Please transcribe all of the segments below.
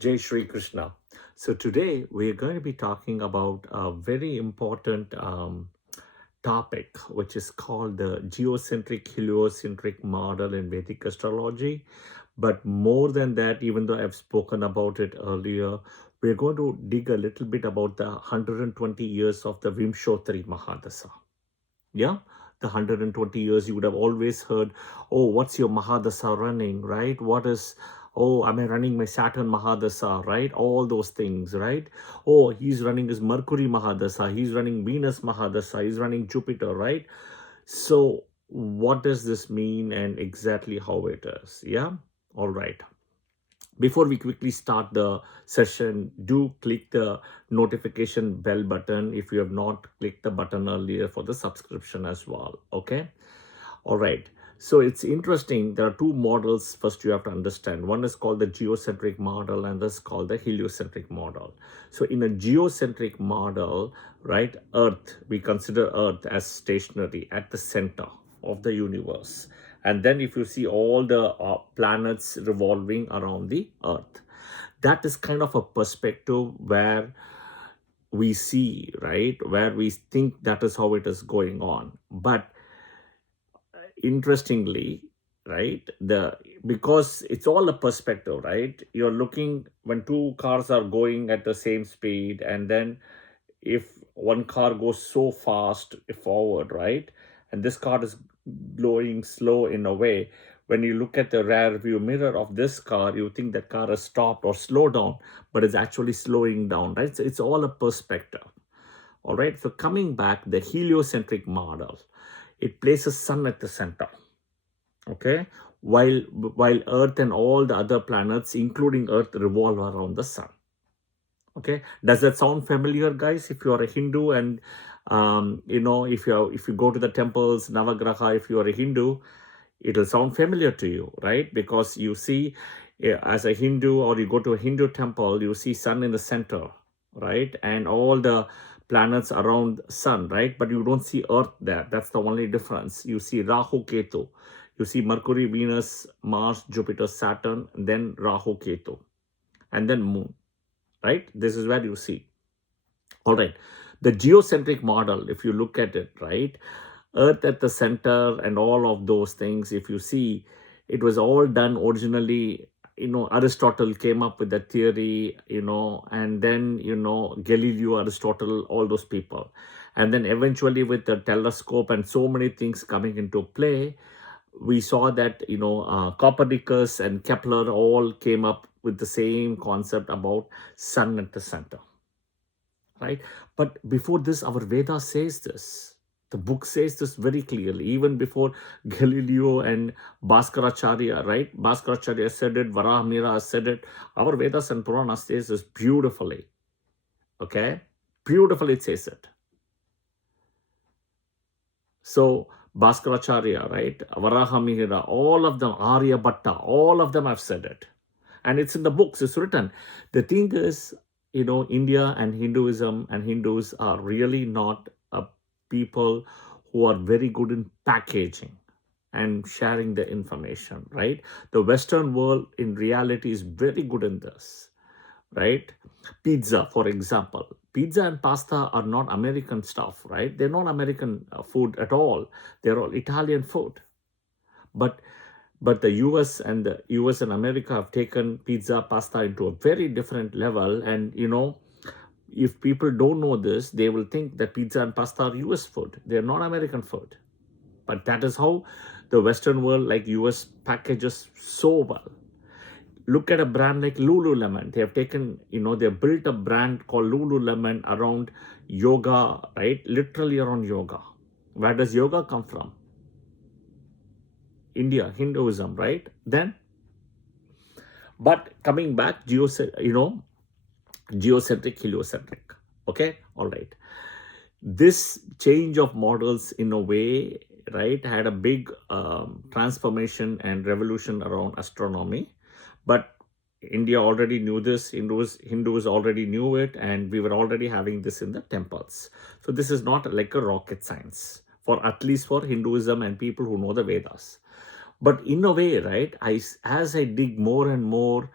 Jai Shri Krishna. So today we're going to be talking about a very important topic, which is called the geocentric heliocentric model in Vedic astrology. But more than that, even though I've spoken about it earlier, we're going to dig a little bit about the 120 years of the Vimshottari Mahadasha. Yeah, the 120 years you would have always heard, oh, what's your Mahadasha running, right? What is, oh, am I running my Saturn Mahadasha, right? All those things, right? Oh, he's running his Mercury Mahadasha, he's running Venus Mahadasha, he's running Jupiter, right? So what does this mean and exactly how it is? Yeah, all right. Before we quickly start the session, do click the notification bell button if you have not clicked the button earlier for the subscription as well. Okay. All right. So it's interesting. There are two models first you have to understand. One is called the geocentric model and this is called the heliocentric model. So in a geocentric model, right, Earth, we consider Earth as stationary at the center of the universe. And then if you see all the planets revolving around the Earth, that is kind of a perspective where we see, right, where we think that is how it is going on. But interestingly, right, the because it's all a perspective, right? You're looking when two cars are going at the same speed, and then if one car goes so fast forward, right, and this car is going slow in a way, when you look at the rear view mirror of this car, you think that car has stopped or slowed down, but it's actually slowing down, right? So it's all a perspective. All right. So coming back, the heliocentric model, it places sun at the center. Okay. While Earth and all the other planets, including Earth, revolve around the sun. Okay. Does that sound familiar, guys? If you are a Hindu and if you go to the temples, Navagraha, if you are a Hindu, it'll sound familiar to you, right? Because you see, as a Hindu, or you go to a Hindu temple, you see sun in the center, right? And all the planets around sun, right? But you don't see Earth there. That's the only difference. You see Rahu Ketu. You see Mercury, Venus, Mars, Jupiter, Saturn, then Rahu Ketu, and then Moon, right? This is where you see. All right. The geocentric model, if you look at it, right? Earth at the center and all of those things, if you see, it was all done originally. Aristotle came up with the theory, and then, Galileo, Aristotle, all those people. And then eventually with the telescope and so many things coming into play, we saw that, Copernicus and Kepler all came up with the same concept about sun at the center, right? But before this, our Veda says this. The book says this very clearly, even before Galileo and Bhaskaracharya, right? Bhaskaracharya said it, Varahamira said it. Our Vedas and Puranas says this beautifully. Okay? Beautifully it says it. So Bhaskaracharya, right? Varahamihira, all of them, Aryabhatta, all of them have said it. And it's in the books, it's written. The thing is, India and Hinduism and Hindus are really not a people who are very good in packaging and sharing the information, right? The Western world in reality is very good in this, right? Pizza, for example. Pizza and pasta are not American stuff, right? They're not American food at all. They're all Italian food. But the US and America have taken pizza, pasta into a very different level. And, if people don't know this, they will think that pizza and pasta are US food. They're not American food. But that is how the Western world, like US, packages so well. Look at a brand like Lululemon. They have taken, they have built a brand called Lululemon around yoga, right? Literally around yoga. Where does yoga come from? India, Hinduism, right? Then, but coming back, geocentric, heliocentric. Okay, all right. This change of models, in a way, right, had a big transformation and revolution around astronomy. But India already knew this, Hindus already knew it, and we were already having this in the temples. So this is not like a rocket science, for at least for Hinduism and people who know the Vedas. But in a way, right, as I dig more and more,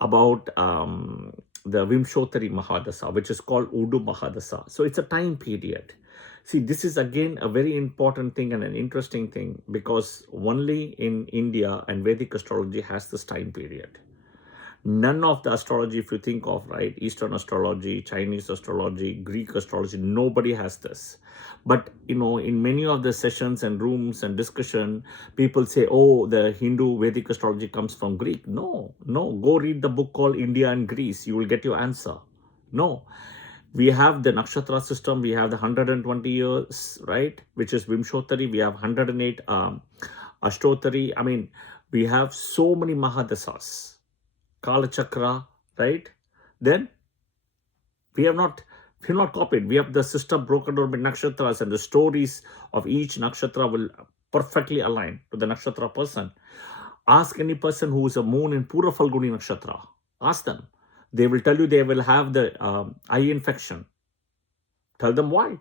about the Vimshottari Mahadasha, which is called Udu Mahadasha. So it's a time period. See, this is again a very important thing and an interesting thing, because only in India and Vedic astrology has this time period. None of the astrology, if you think of, right, Eastern astrology, Chinese astrology, Greek astrology, nobody has this. But in many of the sessions and rooms and discussion, people say, oh, the Hindu Vedic astrology comes from Greek. No, go read the book called India and Greece, you will get your answer. No, we have the nakshatra system, we have the 120 years, right, which is Vimshottari, we have 108 Ashtotari. I mean, we have so many Mahadasas, Kala Chakra, right? Then we have not copied. We have the system broken down by nakshatras, and the stories of each nakshatra will perfectly align to the nakshatra person. Ask any person who is a moon in Pura Falguni nakshatra. Ask them. They will tell you they will have the eye infection. Tell them why.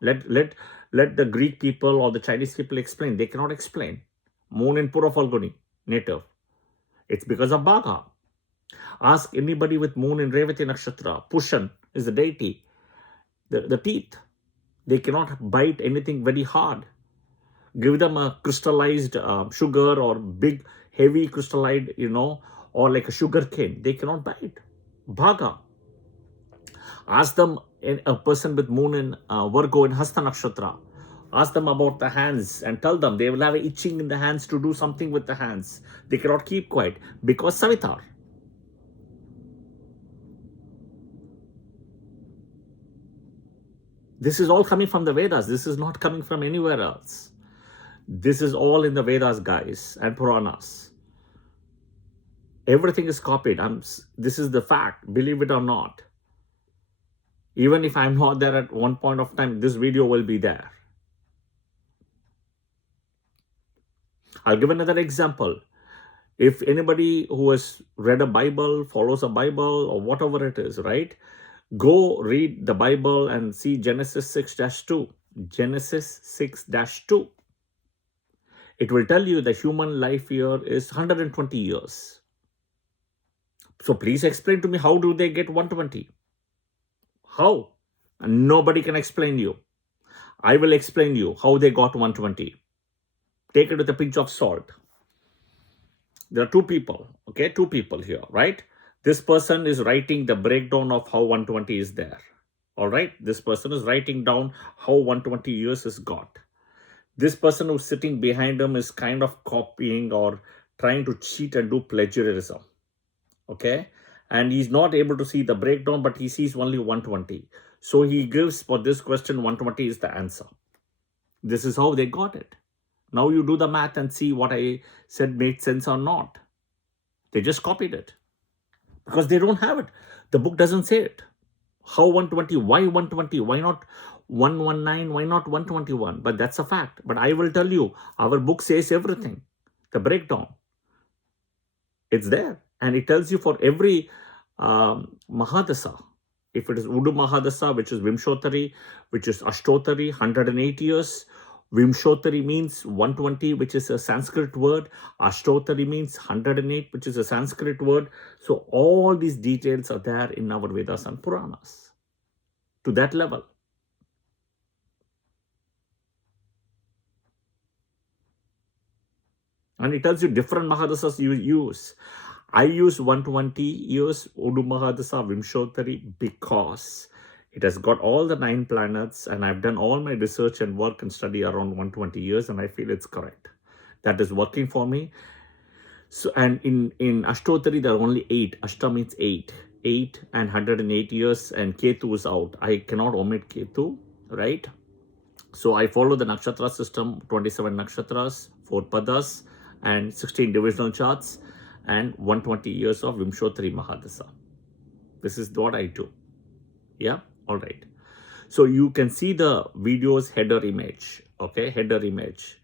Let the Greek people or the Chinese people explain. They cannot explain. Moon in Pura Falguni, native. It's because of Bhaga. Ask anybody with moon in Revati Nakshatra. Pushan is the deity. The teeth. They cannot bite anything very hard. Give them a crystallized sugar or big, heavy crystallized, or like a sugar cane. They cannot bite. Bhaga. Ask them a person with moon in Virgo in Hasta Nakshatra. Ask them about the hands and tell them they will have itching in the hands to do something with the hands. They cannot keep quiet because Savitar. This is all coming from the Vedas. This is not coming from anywhere else. This is all in the Vedas, guys, and Puranas. Everything is copied. This is the fact, believe it or not. Even if I'm not there at one point of time, this video will be there. I'll give another example. If anybody who has read a Bible, follows a Bible, or whatever it is, right? Go read the Bible and see Genesis 6-2. Genesis 6-2. It will tell you the human life year is 120 years. So please explain to me, how do they get 120? How? And nobody can explain you. I will explain you how they got 120. Take it with a pinch of salt. There are two people, okay? Two people here, right? This person is writing the breakdown of how 120 is there. All right? This person is writing down how 120 years is got. This person who's sitting behind him is kind of copying or trying to cheat and do plagiarism. Okay? And he's not able to see the breakdown, but he sees only 120. So he gives for this question 120 is the answer. This is how they got it. Now you do the math and see what I said made sense or not. They just copied it because they don't have it. The book doesn't say it. How 120? Why 120? Why not 119? Why not 121? But that's a fact. But I will tell you, our book says everything. The breakdown. It's there. And it tells you for every Mahadasha. If it is Udu Mahadasha, which is Vimshottari, which is Ashtotari, 108 years. Vimshottari means 120, which is a Sanskrit word. Ashtotari means 108, which is a Sanskrit word. So all these details are there in our Vedas and Puranas to that level. And it tells you different Mahadasas you use. I use 120 years Udu Mahadasha Vimshottari because it has got all the 9 planets, and I've done all my research and work and study around 120 years, and I feel it's correct. That is working for me. So, and in Ashtotari, there are only 8. Ashta means 8. 8 and 108 years, and Ketu is out. I cannot omit Ketu, right? So I follow the nakshatra system, 27 nakshatras, 4 padas, and 16 divisional charts, and 120 years of Vimshottari Mahadasha. This is what I do. Yeah, all right. So you can see the video's header image, okay, header image.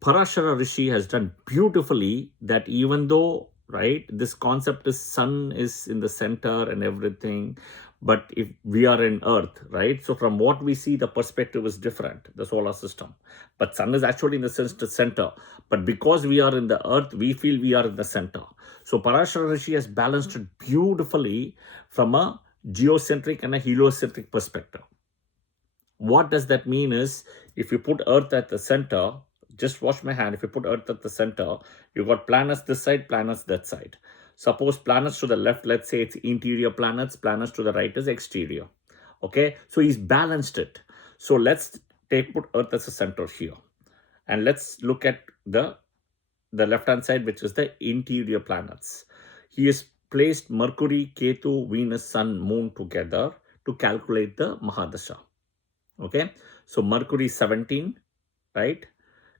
Parashara Rishi has done beautifully that even though, right, this concept is sun is in the center and everything, But if we are in Earth, right? So from what we see, the perspective is different, the solar system. But sun is actually in the center. But because we are in the Earth, we feel we are in the center. So Parashara Rishi has balanced it beautifully from a geocentric and a heliocentric perspective. What does that mean is, if you put Earth at the center, just watch my hand. If you put Earth at the center, you got planets this side, planets that side. Suppose planets to the left, let's say it's interior planets, planets to the right is exterior. Okay, so he's balanced it. So let's put Earth as a center here. And let's look at the left hand side, which is the interior planets. He has placed Mercury, Ketu, Venus, Sun, Moon together to calculate the Mahadasha. Okay, so Mercury 17, right?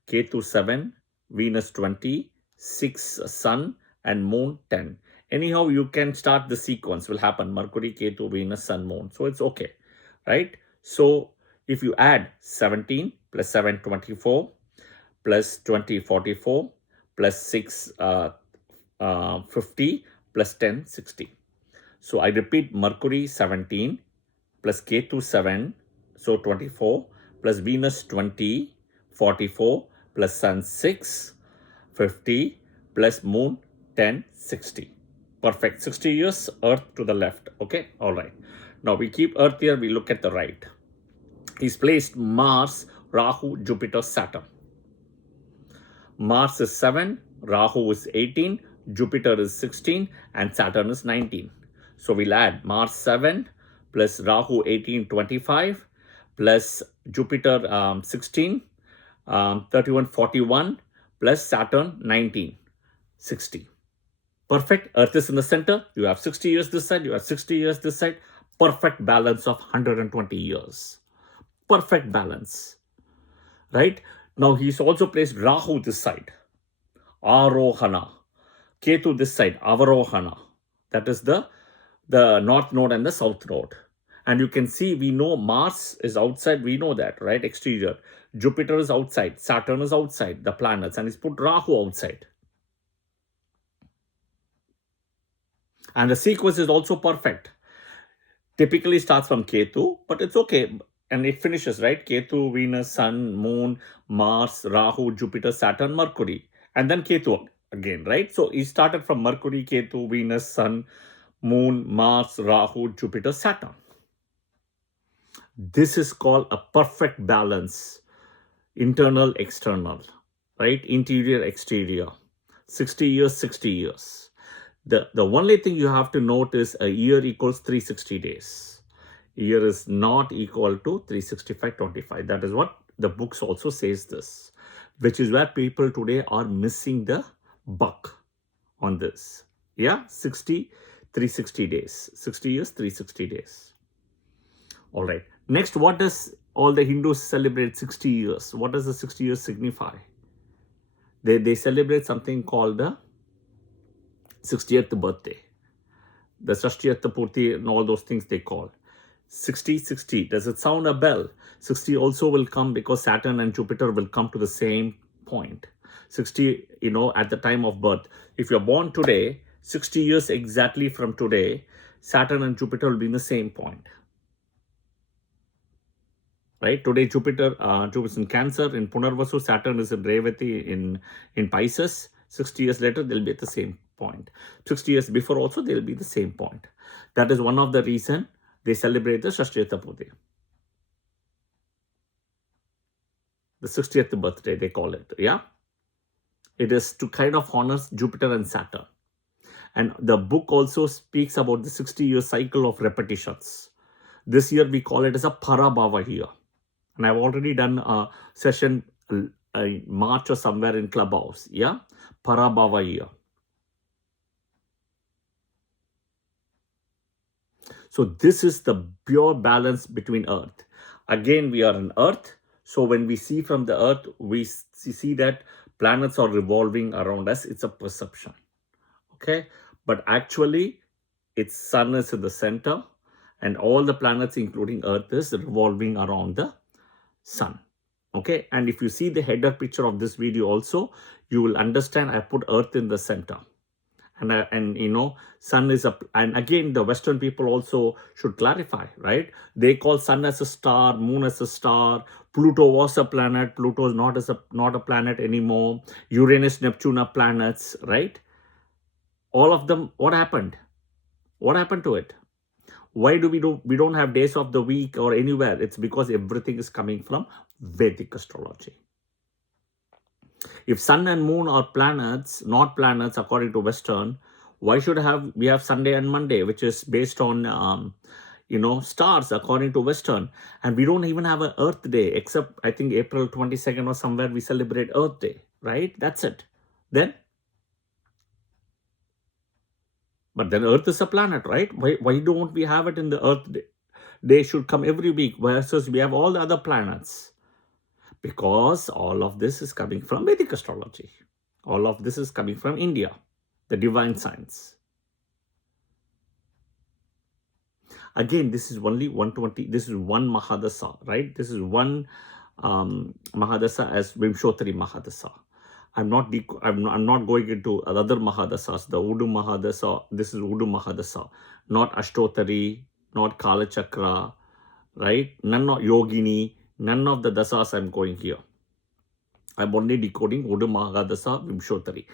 Ketu 7, Venus 20, 6 Sun, and Moon 10. Anyhow, you can start the sequence, will happen Mercury, Ketu, Venus, Sun, Moon. So it's okay, right? So if you add 17 plus 7, 24, plus 20, 44, plus 6, 50, plus 10, 60. So I repeat, Mercury 17 plus Ketu 7, so 24, plus Venus 20, 44, plus Sun 6, 50, plus Moon 10, 60. Perfect. 60 years, Earth to the left. Okay, all right. Now we keep Earth here, we look at the right. He's placed Mars, Rahu, Jupiter, Saturn. Mars is 7, Rahu is 18, Jupiter is 16, and Saturn is 19. So we'll add Mars 7 plus Rahu 18, 25, plus Jupiter 16, 31, 41, plus Saturn 19, 60. Perfect. Earth is in the center. You have 60 years this side, you have 60 years this side. Perfect balance of 120 years. Perfect balance. Right? Now he's also placed Rahu this side, Arohana. Ketu this side, Avarohana. That is the north node and the south node. And you can see, we know Mars is outside, we know that, right? Exterior. Jupiter is outside, Saturn is outside, the planets, and he's put Rahu outside. And the sequence is also perfect. Typically starts from Ketu, but it's okay. And it finishes, right? Ketu, Venus, Sun, Moon, Mars, Rahu, Jupiter, Saturn, Mercury. And then Ketu again, right? So he started from Mercury, Ketu, Venus, Sun, Moon, Mars, Rahu, Jupiter, Saturn. This is called a perfect balance. Internal, external, right? Interior, exterior. 60 years, 60 years. The only thing you have to note is a year equals 360 days. A year is not equal to 365.25. That is what the books also says this, which is where people today are missing the buck on this. Yeah, 60, 360 days. 60 years, 360 days. All right. Next, what does all the Hindus celebrate 60 years? What does the 60 years signify? They celebrate something called the 60th birthday. The Shashtiyat Purti and all those things they call. 60, 60. Does it sound a bell? 60 also will come because Saturn and Jupiter will come to the same point. 60, at the time of birth. If you're born today, 60 years exactly from today, Saturn and Jupiter will be in the same point. Right? Today, Jupiter is in Cancer, in Punarvasu, Saturn is in Revati, in Pisces. 60 years later, they'll be at the same point. 60 years before also, they'll be the same point. That is one of the reasons they celebrate the Shashtiyata Purti. The 60th birthday, they call it. Yeah? It is to kind of honor Jupiter and Saturn. And the book also speaks about the 60-year cycle of repetitions. This year, we call it as a Parabhava year. And I've already done a session March or somewhere in Clubhouse. Yeah? Parabhava year. So this is the pure balance between Earth. Again, we are on Earth. So when we see from the Earth, we see that planets are revolving around us. It's a perception. Okay? But actually, its sun is in the center. And all the planets, including Earth, is revolving around the sun. Okay? And if you see the header picture of this video also, you will understand I put Earth in the center. And sun is a, and again the Western people also should clarify, right? They call sun as a star, moon as a star. Pluto was a planet. Pluto is not a planet anymore. Uranus, Neptune are planets, right? All of them. What happened to it? Why do we don't have days of the week or anywhere? It's because everything is coming from Vedic astrology. If sun and moon are planets, not planets according to Western, why should we have Sunday and Monday, which is based on stars according to Western? And we don't even have an Earth Day, except I think April 22nd or somewhere we celebrate Earth Day, right? That's it. But then Earth is a planet, right? Why don't we have it in the Earth Day? Day should come every week, versus we have all the other planets. Because all of this is coming from Vedic astrology. All of this is coming from India, the divine science. Again, this is only 120. This is one Mahadasha, right? This is one Mahadasha as Vimshottari Mahadasha. I'm not going into other Mahadasas. The Udu Mahadasha. This is Udu Mahadasha, not Ashtotari, not Kala Chakra, right? None of Yogini. None of the dasas I'm going here. I'm only decoding Udu Mahadasha Vimshottari.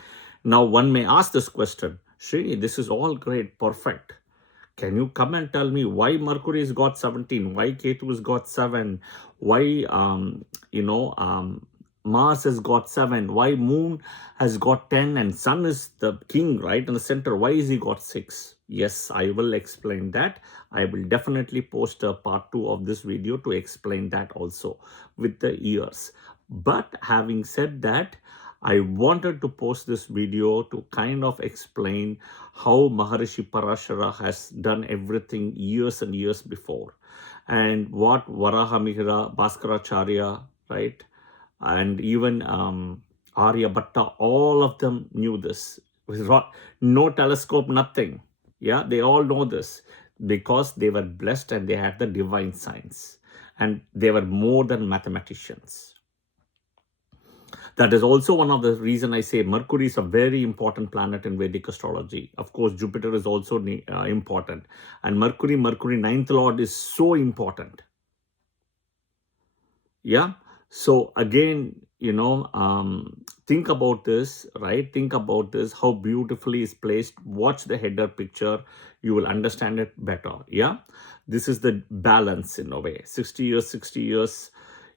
Now one may ask this question, Srini, this is all great, perfect. Can you come and tell me why Mercury has got 17, why Ketu has got 7, why Mars has got 7, why Moon has got 10, and Sun is the king, right, in the center. Why is he got 6? Yes, I will explain that. I will definitely post a part 2 of this video to explain that also with the years. But having said that, I wanted to post this video to kind of explain how Maharishi Parashara has done everything years and years before, and what Varahamihira, Bhaskaracharya, right, and even Aryabhatta, all of them knew this. No telescope, nothing. Yeah, they all know this because they were blessed and they had the divine science, and they were more than mathematicians. That is also one of the reason I say Mercury is a very important planet in Vedic astrology. Of course, Jupiter is also important. And Mercury, ninth lord, is so important. Yeah. So again, think about this, right? Think about this, how beautifully it's placed. Watch the header picture. You will understand it better. Yeah. This is the balance in a way. 60 years, 60 years.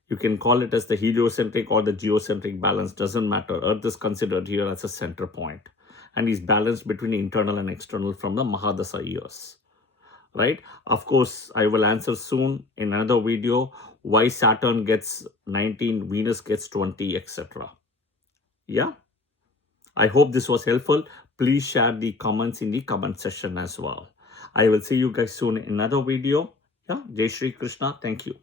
You can call it as the heliocentric or the geocentric balance, doesn't matter. Earth is considered here as a center point, and is balanced between internal and external from the Mahadasha years, right? Of course, I will answer soon in another video why Saturn gets 19, Venus gets 20, etc. Yeah, I hope this was helpful. Please share the comments in the comment section as well. I will see you guys soon in another video. Yeah, Jai Shri Krishna. Thank you.